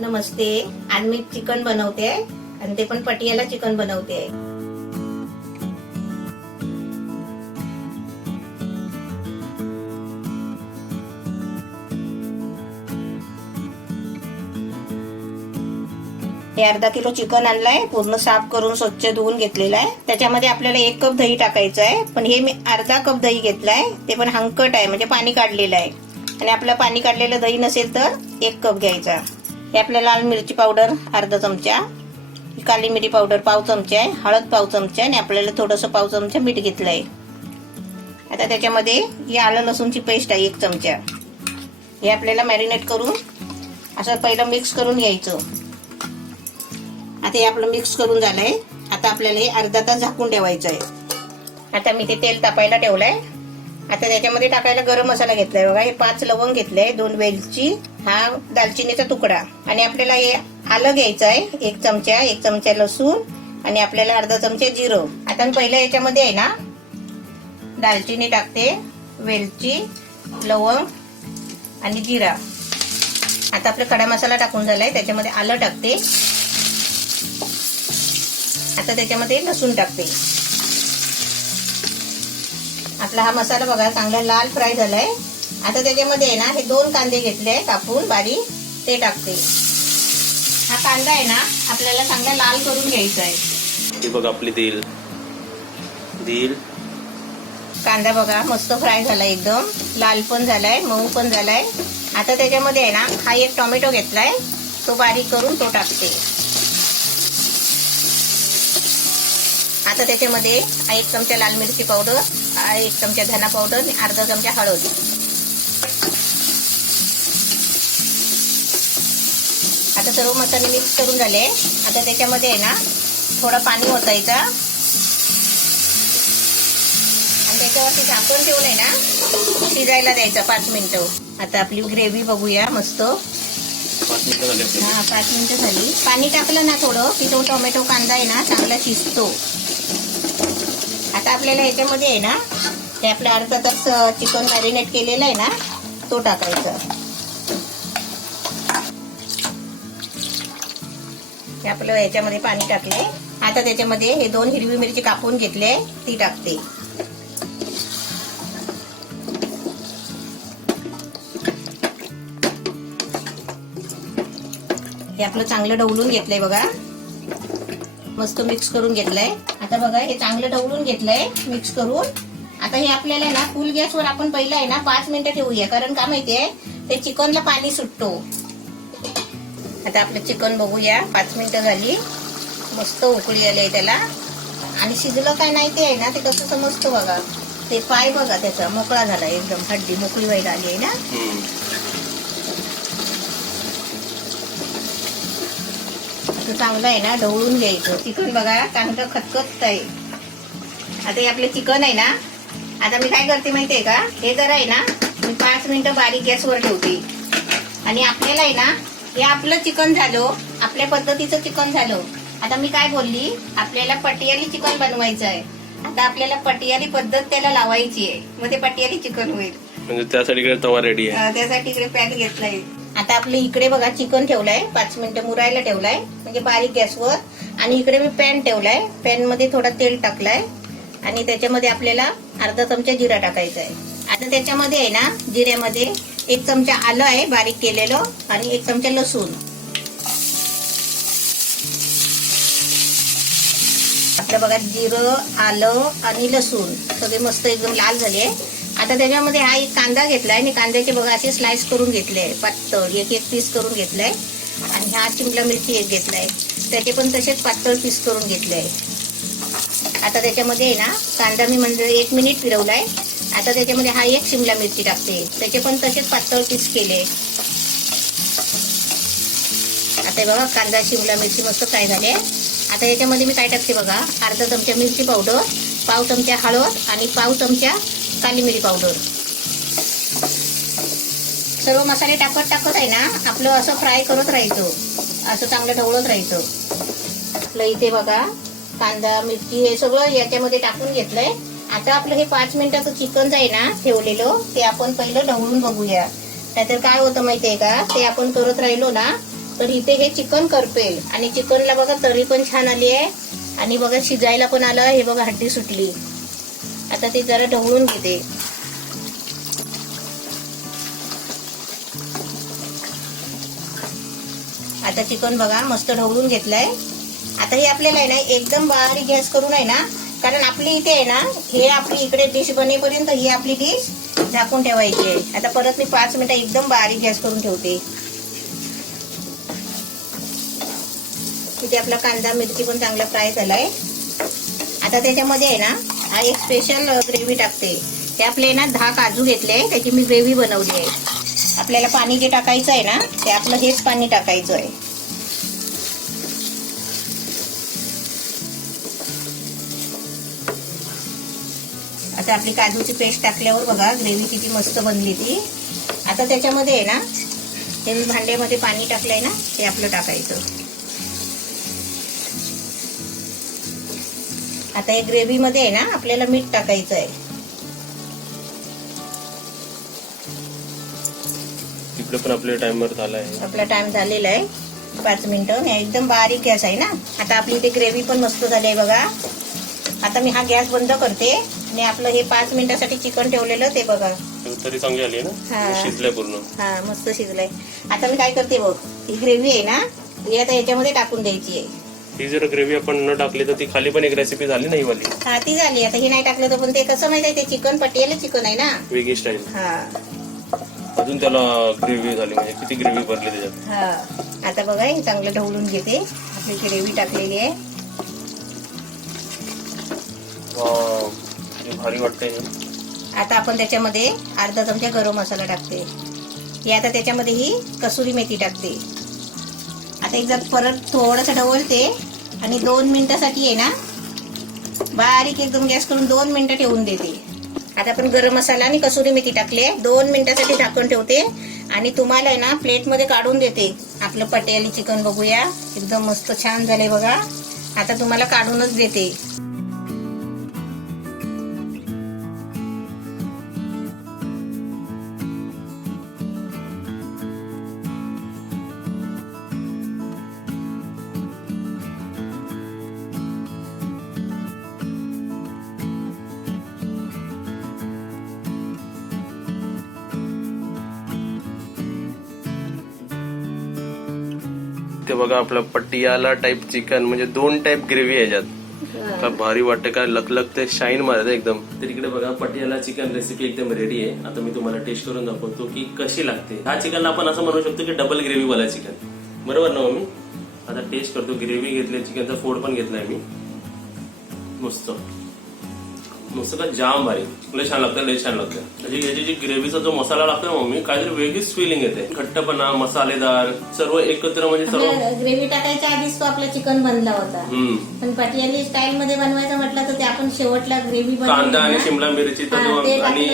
नमस्ते. आज मी चिकन बनवते आणि ते पण पटियाला चिकन बनवते. हे अर्धा किलो चिकन आणलंय, पूर्ण साफ करून स्वच्छ धुवून घेतलेलं आहे. त्याच्यामध्ये आपल्याला 1 कप दही टाकायचं आहे, पण हे मी अर्धा कप दही घेतलाय. ते पण हंकट आहे, म्हणजे पाणी काढलेलं आहे. आणि आपलं पाणी काढलेलं दही नसेल तर 1 कप घ्यायचा. हे आपल्या लाल मिरची पावडर अर्धा चमचा, काली मिरी पावडर पाव चमचा आहे, हळद पाव चमचा आणि आपल्याला थोडंसं पाव चमचा मीठ घेतलंय. आता त्याच्यामध्ये ही आलं लसूणची पेस्ट आहे 1 चमचा. हे आपल्याला मॅरिनेट करून असं पहिलं मिक्स करून घ्यायचं. आता हे आपलं मिक्स करून झालंय. आता आपल्याला हे अर्धा तास झाकून ठेवायचं आहे. आता मी ते तेल तापायला ठेवलंय. आता त्याच्यामध्ये टाकायला गरम मसाला घेतलाय बघा. हे 5 लवंग घेतले, 2 वेलची, हा दालचिनीचा तुकडा आणि आपल्याला हे आलं घ्यायचं आहे 1 चमचा, 1 चमचा लसूण आणि आपल्याला अर्धा चमचा जिरं. आता मी पहिल्या याच्यामध्ये आहे ना दालचिनी टाकते, वेलची, लवंग आणि जिरा. आता आपला खडा मसाला टाकून झालाय. त्याच्यामध्ये आलं टाकते. आता त्याच्यामध्ये लसूण टाकते. आपला हा मसाला बघा चांगला लाल फ्राय झालाय. आता त्याच्यामध्ये आहे ना हे 2 कांदे घेतले कापून बारीक, ते टाकते. हा कांदा आहे ना आपल्याला चांगला लाल करून घ्यायचा आहे. हे बघा आपली दिल कांदा बघा मस्त फ्राय झाला, एकदम लाल पण झालाय, मऊ पण झालाय. आता त्याच्यामध्ये आहे ना हा 1 टोमॅटो घेतलाय, तो बारीक करून तो टाकते. आता त्याच्यामध्ये 1 चमचा लाल मिरची पावडर, 1 चमचा धना पावडर आणि अर्धा चमचा हळद. आता सर्व मसाले मिक्स करून झाले. आता त्याच्यामध्ये आहे ना थोडं पाणी ओतायचं आणि त्याच्यावरती झाकण ठेवलंय ना शिजायला द्यायचं 5 मिनिटं. आता आपली ग्रेव्ही बघूया मस्त. 5 मिनिटं झाली. हा 5 मिनिटं झाली. पाणी टाकलं ना थोडं की तो टोमॅटो कांदा आहे ना चांगला शिजतो. आता आपल्याला याच्यामध्ये आहे ना ते आपलं अर्धा तास चिकन मॅरिनेट केलेलं आहे ना तो टाकायचा. हे आपलं याच्यामध्ये पाणी टाकले. आता त्याच्यामध्ये हे 2 हिरवी मिरची कापून घेतले, ती टाकते. हे आपलं चांगलं ढवळून घेतलंय बघा, मस्त मिक्स करून घेतलंय. आता बघा हे चांगलं ढवळून घेतलंय मिक्स करून. आता हे आपल्याला ना फुल गॅसवर आपण पहिलं आहे ना 5 मिनिटं ठेवूया, कारण का माहितीये ते चिकनला पाणी सुटतो. आता आपलं चिकन बघूया. 5 मिनिटं झाली, मस्त उकळी आली आहे त्याला. आणि शिजलं काय नाही ते आहे ना ते कसं समजतं बघा. ते पाय बघा त्याचा मोकळा झाला, एकदम हड्डी मोकळी व्हायला आली आहे ना. चांगलं आहे ना ढवळून घ्यायचं. चिकन बघा चांगलं खतखत आहे. आता हे आपलं चिकन आहे ना, आता मी काय करते माहितीये का, हे जरा आहे ना मी 5 मिनिटं बारीक गॅसवर ठेवते. आणि आपल्याला आहे ना हे आपलं चिकन झालं, आपल्या पद्धतीचं चिकन झालं. आता मी काय बोलली, आपल्याला पटियाली चिकन बनवायचं आहे. आता आपल्याला पटियाली पद्धत त्याला लावायची आहे, मग ते पटियाली चिकन होईल. म्हणजे त्यासाठी इकडे तवा रेडी आहे. त्यासाठी इकडे पॅन घेतलाय. आता आपलं इकडे बघा चिकन ठेवलंय, 5 मिनिटं मुरायला ठेवलाय म्हणजे बारीक गॅसवर. आणि इकडे मी पॅन ठेवलाय, पॅन मध्ये थोडा तेल टाकलाय आणि त्याच्यामध्ये आपल्याला अर्धा चमचा जिरा टाकायचा आहे. आता त्याच्यामध्ये आहे ना जिऱ्यामध्ये 1 चमचा आलं आहे बारीक केलेलं आणि 1 चमचा लसूण. आपलं बघा जिरं, आलं आणि लसूण सगळे मस्त एकदम लाल झाले. आता त्याच्यामध्ये हा 1 कांदा घेतलाय आणि कांद्याचे बघा असे स्लाइस करून घेतले, पातळ 1 पीस करून घेतलाय. आणि हा शिमला मिरची 1 घेतलाय, त्याचे पण तसेच पातळ पीस करून घेतले. आता त्याच्यामध्ये आहे ना कांदा मी म्हणजे 1 मिनिट फिरवलाय. आता त्याच्यामध्ये हा 1 शिमला मिरची टाकते, त्याचे पण तसेच पातळ पीस केले. आता बघा कांदा शिमला मिरची मस्त फ्राय झाले. आता याच्यामध्ये मी काय टाकते बघा, अर्धा चमचा मिरची पावडर, पाव चमचा हळद आणि पाव चमचा काली मिरी पावडर. सर्व मसाले टाकत आहे ना आपलं असं फ्राय करत राहायचं, असं चांगलं ढवळत राहायचं. आपलं इथे बघा कांदा मिरची हे सगळं याच्यामध्ये टाकून घेतलंय. आता आपलं हे 5 मिनिटाचं चिकन आहे ना ठेवलेलं, ते आपण पहिलं ढवळून बघूया. नाहीतर काय होतं माहितीये का, ते आपण करत राहिलो ना तर इथे हे चिकन करपेल आणि चिकनला बघा तरी पण छान आली आहे आणि बघा शिजायला पण आलं. हे बघा हड्डी सुटली. आता ते जरा ढवळून घेते. आता चिकन बघा मस्त ढवळून घेतलंय. आता हे आपल्याला आहे ना एकदम बारीक गॅस करून आहे ना, कारण आपली इथे आहे ना हे आपली इकडे डिश बनेपर्यंत ही आपली डिश झाकून ठेवायची आहे. आता परत मी 5 मिनिटं एकदम बारीक गॅस करून ठेवते. इथे आपला कांदा मिरची पण चांगला फ्राय झालाय. आता त्याच्यामध्ये आहे ना हा एक स्पेशल ग्रेव्ही टाकते. ते आपले ना 10 काजू घेतले, त्याची मी ग्रेव्ही बनवली आहे. आपल्याला पाणी जे टाकायचं आहे ना ते आपलं हेच पाणी टाकायचं आहे. आता आपली काजूची पेस्ट टाकल्यावर बघा ग्रेव्ही किती मस्त बनली ती. आता त्याच्यामध्ये आहे ना हे मी भांड्यामध्ये पाणी टाकलंय ना ते आपलं टाकायचं. आता या ग्रेव्ही मध्ये आहे ना आपल्याला मीठ टाकायचं आहे. इकडे पण आपले टाइमर झालाय. आपला टाइम झालेला आहे 5 मिनिटं. एकदम बारीक गॅस आहे ना. आता आपली इथे ग्रेव्ही पण मस्त झाली आहे बघा. आता मी हा गॅस बंद करते आणि आपलं हे 5 मिनिटासाठी चिकन ठेवलेलं ते बघा तरी चांगली आली ना. शिजलंय पूर्ण. हा मस्त शिजलंय. आता मी काय करते बघ, ही ग्रेव्ही आहे ना ही आता याच्यामध्ये टाकून द्यायची आहे. ही जर ग्रेव्ही आपण न टाकली तर ती खाली पण एक रेसिपी झाली नाही वाली. हा ती झाली. आता ही नाही टाकलं तर पण ते कसं माहिती आहे ते चिकन पटियाला चिकन आहे ना वेगळी स्टाईल. हा अजून त्याला ग्रेव्ही झाली म्हणजे किती ग्रेव्ही भरली त्याच्यात. हा आता बघा हे चांगलं ढवळून घेते. आपली ग्रेव्ही टाकलेली आहे. भारी वाटतंय. आता आपण त्याच्यामध्ये अर्धा चमचा गरम मसाला टाकते. हे आता त्याच्यामध्ये ही कसुरी मेथी टाकते. आता एक जर परत थोडंसं ढवळते आणि 2 मिनिटासाठी आहे ना बारीक एकदम गॅस करून 2 मिनिटं ठेवून देते. आता आपण गरम मसाला आणि कसुरी मेथी टाकले. 2 मिनिटासाठी झाकण ठेवते आणि तुम्हाला आहे ना प्लेटमध्ये काढून देते. आपलं पटियाली चिकन बघूया. एकदम मस्त छान झालंय बघा. आता तुम्हाला काढूनच देते. ते बघा आपलं पटियाला टाईप चिकन म्हणजे 2 टाईप ग्रेव्ही आहे याच्यात. काय भारी वाटते. काय लकलक शाईन मारते एकदम. तर इकडे बघा पटियाला चिकन रेसिपी एकदम रेडी आहे. आता मी तुम्हाला टेस्ट करून दाखवतो की कशी लागते. हा चिकनला आपण असं म्हणू शकतो की डबल ग्रेव्ही वाला चिकन. बरोबर ना मम्मी. आता टेस्ट करतो. ग्रेव्ही घेतली, चिकनचा फोड पण घेतलाय मी. मस्त मस्त का जाम भारी. लय छान लागतं. लय छान लागतं. म्हणजे याची जी ग्रेव्हीचा जो मसाला लागतो ना मम्मी काहीतरी वेगळीच फिलिंग येते. घट्टपणा मसालेदार सर्व एकत्र म्हणजे सर्व. ग्रेव्ही टाकायच्या आधीच तो आपला चिकन बनला होता. पण पटियाली स्टाईल मध्ये बनवायचं म्हटलं तर ते आपण शेवटला ग्रेव्ही कांदा आणि शिमला मिरची आणि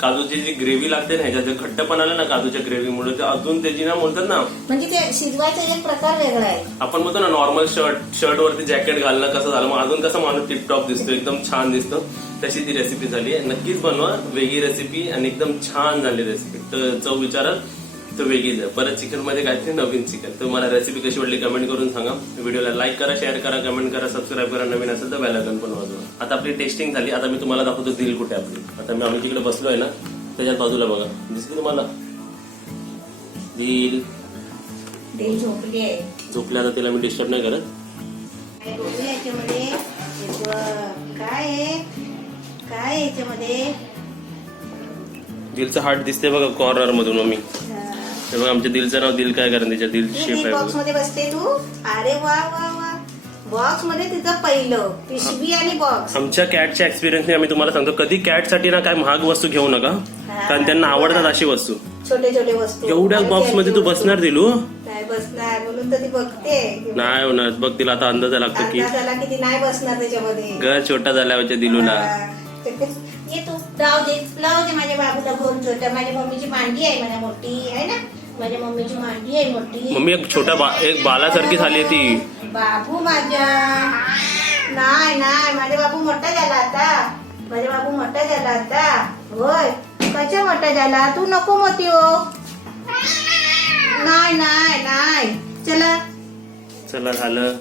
काजूची जी ग्रेव्ही लागते ना ह्याच्यात घट्टपणा आला ना काजूच्या ग्रेव्हीमुळे ते अजून त्याची ना बोलतात ना म्हणजे ते शिजवायचा एक प्रकार वेगळा आहे. आपण म्हणतो ना नॉर्मल शर्ट वरती जॅकेट घालणं कसं झालं मग अजून कसं माणूस टिपटॉप दिसतो एकदम छान दिसतो. तशी ती रेसिपी झाली आहे. नक्कीच बनवा. वेगळी रेसिपी आणि एकदम छान झाली रेसिपी. तर चव विचारात तर वेगळीच आहे. परत चिकन मध्ये काहीतरी नवीन चिकन. तर मला रेसिपी कशी वाटली कमेंट करून सांगा. व्हिडिओला लाईक करा, शेअर करा, कमेंट करा, सबस्क्राईब करा. नवीन असेल तर बेल आयकॉन पण वाजवा. आता आपली टेस्टिंग झाली. आता मी तुम्हाला दाखवतो दिल कुठे आपली. आता आम्ही तिकडे बसलोय ना त्याच्यात बाजूला बघा दिसली तुम्हाला दिल. दिल झोपली आहे. झोपल्या. आता तिला मी डिस्टर्ब नाही करत. याच्यामध्ये काय आहे काय याच्यामध्ये दिलचा हार्ट दिसते बघा कॉर्नर मधून मम्मी. ते बघा आमच्या दिलचं नाव दिल काय कारण त्याच्या दिल शेप आहे. बॉक्स मध्ये बसते तू. अरे वा वा वा. बॉक्स मध्ये तिथं पहिलं पिशवी आणि बॉक्स. आमच्या कॅटच्या एक्सपिरियन्सने आम्ही तुम्हाला सांगतो कधी कॅटसाठी ना काय महाग वस्तू घेऊ नका कारण त्यांना आवडतात अशी वस्तू. छोटे छोटे वस्तू. एवढ्या बॉक्स मध्ये तू बसणार दिलू. नाही बसणार म्हणून तर ती बघते. नाही होणार बघ तिला आता अंदाज लागतो की ती नाही बसणार त्याच्यामध्ये. घर छोटा झाल्यावरच्या दिलूला. ये तू जाऊ दे माझ्या बाबूला घेऊन. छोटा माझ्या मम्मीची मांडी आहे माझ्या मोठी आहे ना. माझ्या मम्मीची मांडी आहे मोठी. मम्मी एक छोटा एक बालासारखी झाली ती. बाबू माझ्या नाही माझा बाबू मोठा झाला आता. माझा बाबू मोठा झाला आता. होय कशा मोठा झाला. तू नको मोठी हो. नाही चला चला झालं.